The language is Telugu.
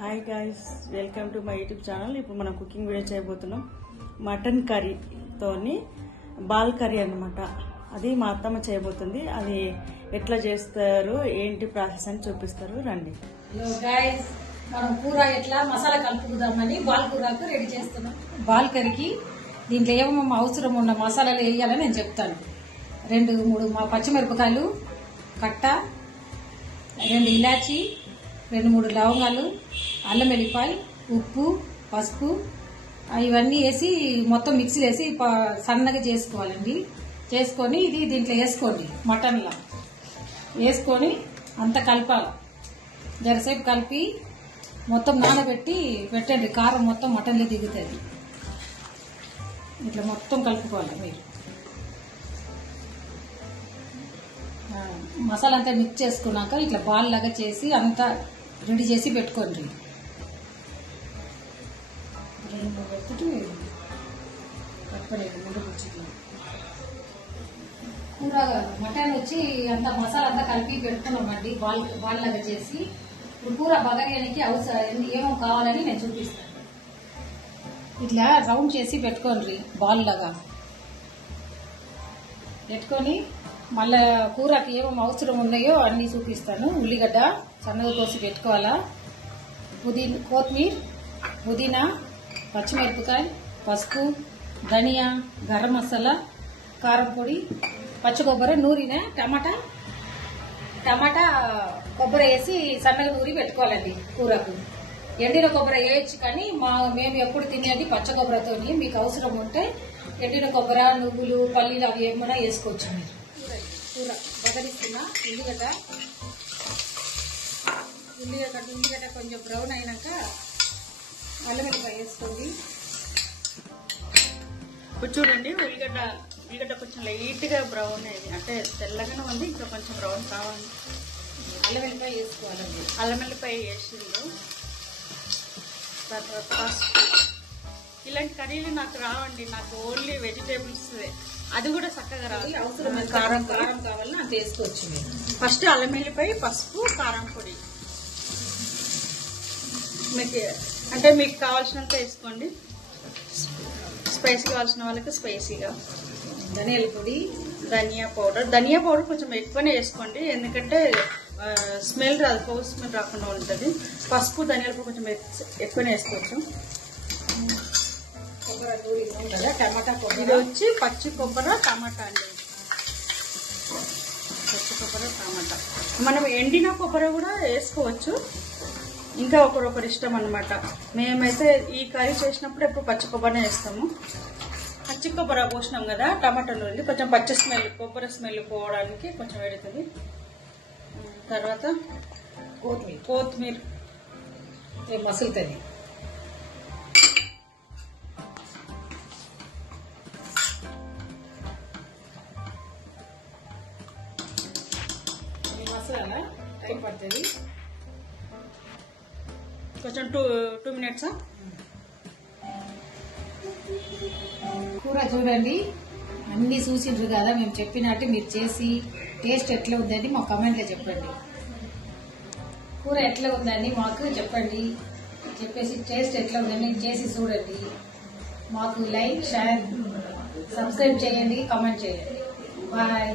Hi guys, welcome to my YouTube channel. ఇప్పుడు మనం కుకింగ్ వీడియో చేయబోతున్నాం. మటన్ కర్రీతోని బాల్ కర్రీ అన్నమాట. అది మా అత్తమ్మ చేయబోతుంది. అది ఎట్లా చేస్తారు, ఏంటి ప్రాసెస్ అని చూపిస్తారు. రండి. హలో గైస్, మనం కూర ఎట్లా మసాలా కలుపుకుందామని బాల్ కూరకు రెడీ చేస్తున్నాం. బాల్ కర్రీకి దీంట్లో ఏమేమి అవసరం ఉన్న మసాలాలు వేయాలని నేను చెప్తాను. 2-3 పచ్చిమిరపకాయలు కట్ట, 2 ఇలాచి, 2-3 లవంగాలు, అల్లం వెల్లిపాయ, ఉప్పు, పసుపు ఇవన్నీ వేసి మొత్తం మిక్సీ వేసి సన్నగా చేసుకోవాలండి. చేసుకొని ఇది దీంట్లో వేసుకోండి. మటన్లో వేసుకొని అంతా కలపాలి. జరసేపు కలిపి మొత్తం నానబెట్టి పెట్టండి. కారం మొత్తం మటన్లో దిగుతుంది. ఇట్లా మొత్తం కలుపుకోవాలి. మీరు మసాలా అంతా మిక్స్ చేసుకున్నాక ఇట్లా బాల్ లాగా చేసి అంతా రెడీ చేసి పెట్టుకోండి. 2-3 పెట్టుకుంటే కప్పలేదు. 3 కూర్చుంది కూర మటన్ వచ్చి అంతా మసాలా అంతా కలిపి పెట్టుకున్నామండి. బాల్ లాగా చేసి ఇప్పుడు కూర బగారికి అవసరం ఏమో కావాలని నేను చూపిస్తాను. ఇట్లా రౌండ్ చేసి పెట్టుకోండి. బాల్ లాగా పెట్టుకొని మళ్ళా కూరకి ఏమేమి అవసరం ఉన్నాయో అన్ని చూపిస్తాను. ఉల్లిగడ్డ సన్నగా కోసి పెట్టుకోవాలా, కొత్తిమీర, పుదీనా, పచ్చిమిరపకాయ, పసుపు, ధనియా, గరం మసాలా, కారం పొడి, పచ్చి కొబ్బరి, నూరిన టమాటా కొబ్బరి వేసి సన్నగా నూరి పెట్టుకోవాలండి. కూరకు ఎండిన కొబ్బరి వేయచ్చు, కానీ మేము ఎప్పుడు తినేది పచ్చ కొబ్బరితో. మీకు అవసరం ఉంటే ఎండిన కొబ్బరి, నువ్వులు, పల్లీలు అవి ఏమైనా వేసుకోవచ్చు. మీరు కూర బగరిస్తున్నా. ఉల్లిగడ్డ కొంచెం బ్రౌన్ అయినాక అల్లం వెల్లిపాయ వేసుకోండి. ఇప్పుడు చూడండి, ఉల్లిగడ్డ కొంచెం లైట్గా బ్రౌన్ అయింది, అంటే తెల్లగానే ఉంది, ఇంకా కొంచెం బ్రౌన్ కావాలి. అల్లం వెల్లిపాయ వేసుకోవాలండి. అల్లం వెల్లిపాయ వేసిండు. తర్వాత పసుపు. ఇలాంటి కర్రీలు నాకు రావండి, నాకు ఓన్లీ వెజిటేబుల్స్. అది కూడా చక్కగా రాదు. అవసరం కారం కావాలని అంత వేసుకోవచ్చు. ఫస్ట్ అల్లం వెల్లిపాయ, పసుపు, కారం పొడి. మీకు కావాల్సినంత వేసుకోండి. స్పైసీ కావాల్సిన వాళ్ళకి స్పైసీగా. ధనియాల పొడి, ధనియా పౌడర్ కొంచెం ఎక్కువనే వేసుకోండి, ఎందుకంటే స్మెల్ రాదు, పౌ స్మెల్ రాకుండా ఉంటుంది. పసుపు, ధనియాల పొడి కొంచెం ఎక్కువనే వేసుకోవచ్చు. టమాటా కొబ్బరి, ఇది వచ్చి పచ్చి కొబ్బరి టమాటా అండి. పచ్చి కొబ్బరి టమాటా. మనం ఎండిన కొబ్బరి కూడా వేసుకోవచ్చు, ఇంకా ఒకరొకరు ఇష్టం అన్నమాట. మేమైతే ఈ కర్రీ చేసినప్పుడు ఎప్పుడు పచ్చి కొబ్బరినే వేస్తాము. పచ్చి కొబ్బరి పోసినాం కదా, టమాటా నూనె కొంచెం పచ్చి స్మెల్, కొబ్బరి స్మెల్ పోవడానికి కొంచెం వేడుతుంది. తర్వాత కొత్తిమీర మసులుతుంది. మసాలా టైం పడుతుంది. కొంచెం 2 minutes. కూర చూడండి, అన్ని చూసిండ్రు కదా. మేము చెప్పినట్టు మీరు చేసి టేస్ట్ ఎట్లా ఉందని మా కమెంట్లో చెప్పండి. కూర ఎట్లా ఉందని మాకు చెప్పండి. చెప్పేసి టేస్ట్ ఎట్లా ఉందని చేసి చూడండి. మాకు లైక్, షేర్, సబ్స్క్రైబ్ చేయండి, కామెంట్ చేయండి. బాయ్.